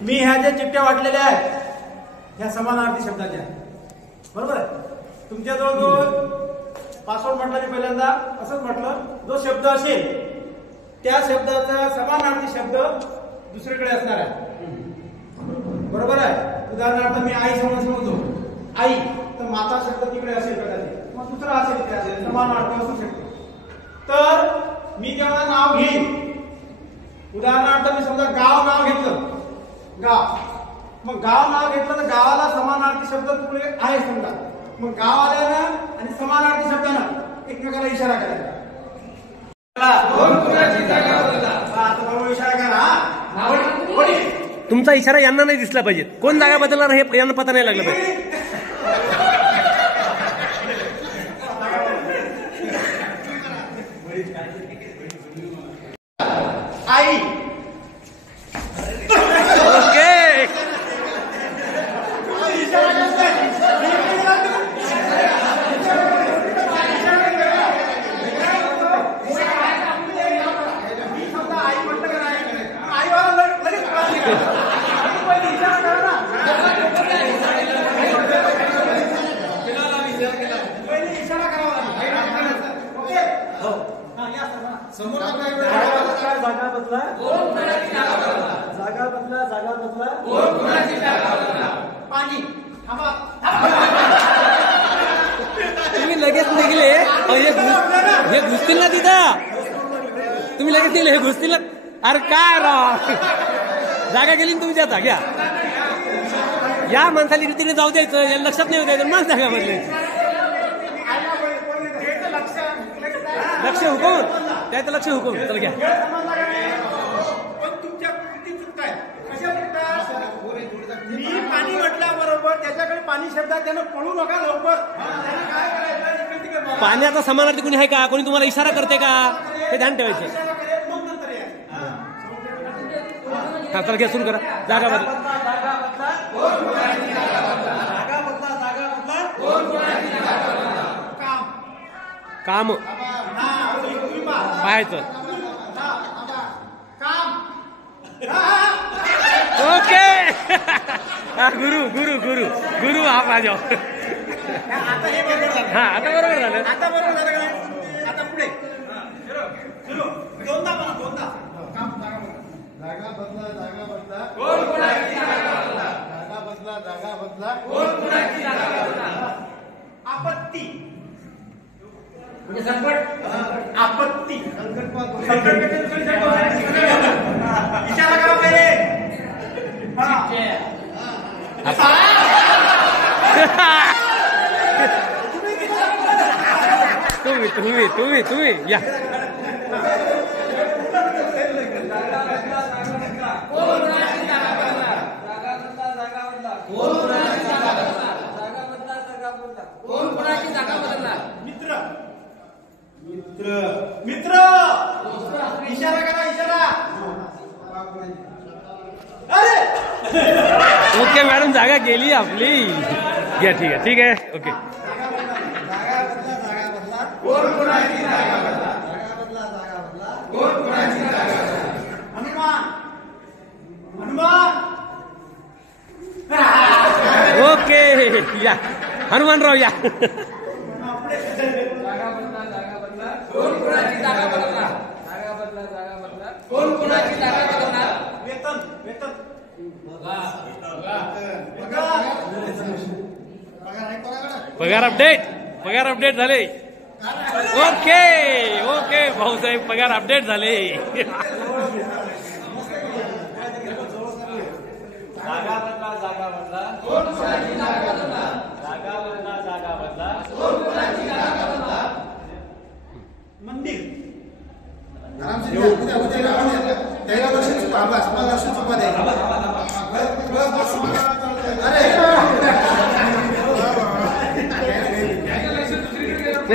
मी ह्या ज्या चिठ्ठ्या वाटलेल्या आहेत ह्या समानार्थी शब्दाच्या, बरोबर आहे. तुमच्या जवळ पासवर्ड म्हटलं मी पहिल्यांदा असंच म्हटलं, जो शब्द असेल त्या शब्दाचा समानार्थी शब्द दुसरीकडे असणार आहे, बरोबर आहे. उदाहरणार्थ मी आई समजतो आई, तर माता शब्द तिकडे असेल कदाचित, मग दुसरा असेल इकडे असेल, समानार्थी असू शकतो. तर मी जेव्हा नाव घेईन, उदाहरणार्थ मी समजा गाव नाव घेतलं, गाव, मग गाव नाव घेतलं तर गावाला समानार्थी शब्द तिकडे आहे समजा, मग गाव आल्यानं आणि समानार्थी शब्दानं एकमेकाला इशारा करायचा. इशारा करा. तुमचा इशारा यांना नाही दिसला पाहिजे. कोण जागा बदलणार हे यांना पता नाही लागलं पाहिजे. आई. ओके. जागा बदला, जागा बदला, जागा बदला. पाणी. तुम्ही लगेच निघले, हे घुसतील ना तिथं. तुम्ही लगेच निघले, हे घुसतील ना. अरे काय राव, जागा गेली ना तुमची. आता घ्या, या माणसाला रीतीने जाऊ द्यायचं, या लक्षात नाही द्यायचं, मग जागा बदलायची. लक्ष हुकूम, त्याचं लक्ष हुकूम. चला घ्या. तुमच्या कृती चुकताय. कशा चुकतात? मी पाणी म्हटल्याबरोबर त्याच्याकडे पाणी शब्दात त्यानं पळू नका लवकर. काय करायचं? पाण्याचा समानार्थी कोणी आहे का? कोणी तुम्हाला इशारा करते का? हे ध्यान ठेवायचे. हा, चला घ्या, सुरू करा. जागा बदला, जागा बदला, काम पाहायचं. ओके. गुरु गुरु गुरु गुरु हा माझ्या. हा, आता बरोबर झालं. आता बरोबर झालं. आता पुढे दोनदा म्हणा, दोनदा. जागा बदला, जागा बदला, कोण कोणाची जागा बदला. जागा बदला, जागा बदला, कोण कोणाची जागा बदला. आपत्ती म्हणजे संकट, आपत्ती, इशारा करा पहिले. तुम्ही तुम्ही तुम्ही तुम्ही या. मित्र मित्र मित्र, इशारा करा, इशारा. अरे ओके मॅडम, जागा गेली आपली. घ्या, ठीक आहे, ठीक आहे, ओके. जागा बदला, जागा बदला, कोण कोणाची जागा बदला. जागा बदला, जागा बदला, कोण कोणाची जागा बदला. हनुमान, हनुमान. ओके, या हनुमानराव या. कोण कोणाची जागा बदला. जागा बदला, जागा बदला, कोण कोणाची जागा बदला. वेतन, वेतन, पगार अपडेट, पगार अपडेट झाले. ओके ओके भाऊसाहेब, पगार अपडेट झाले. जागा बदला, जागा बदला, कोण कोणाची जागा बदला. जागा बदला, जागा बदला, कोण कोणाची जागा बदला. मंदिर.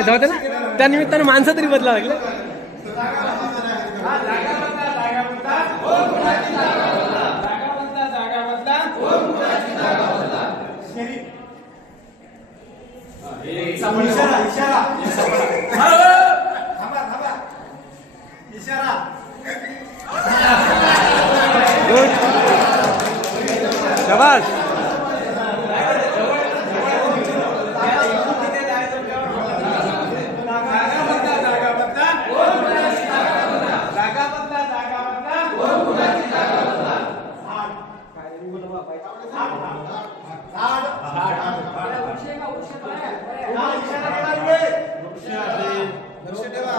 जाऊ दे ना, त्या निमित्तानं माणसं तरी बदला लागले. इशारा, इशारा, थांबा, थांबा, इशारा. शाबास. लक्ष ठेवा.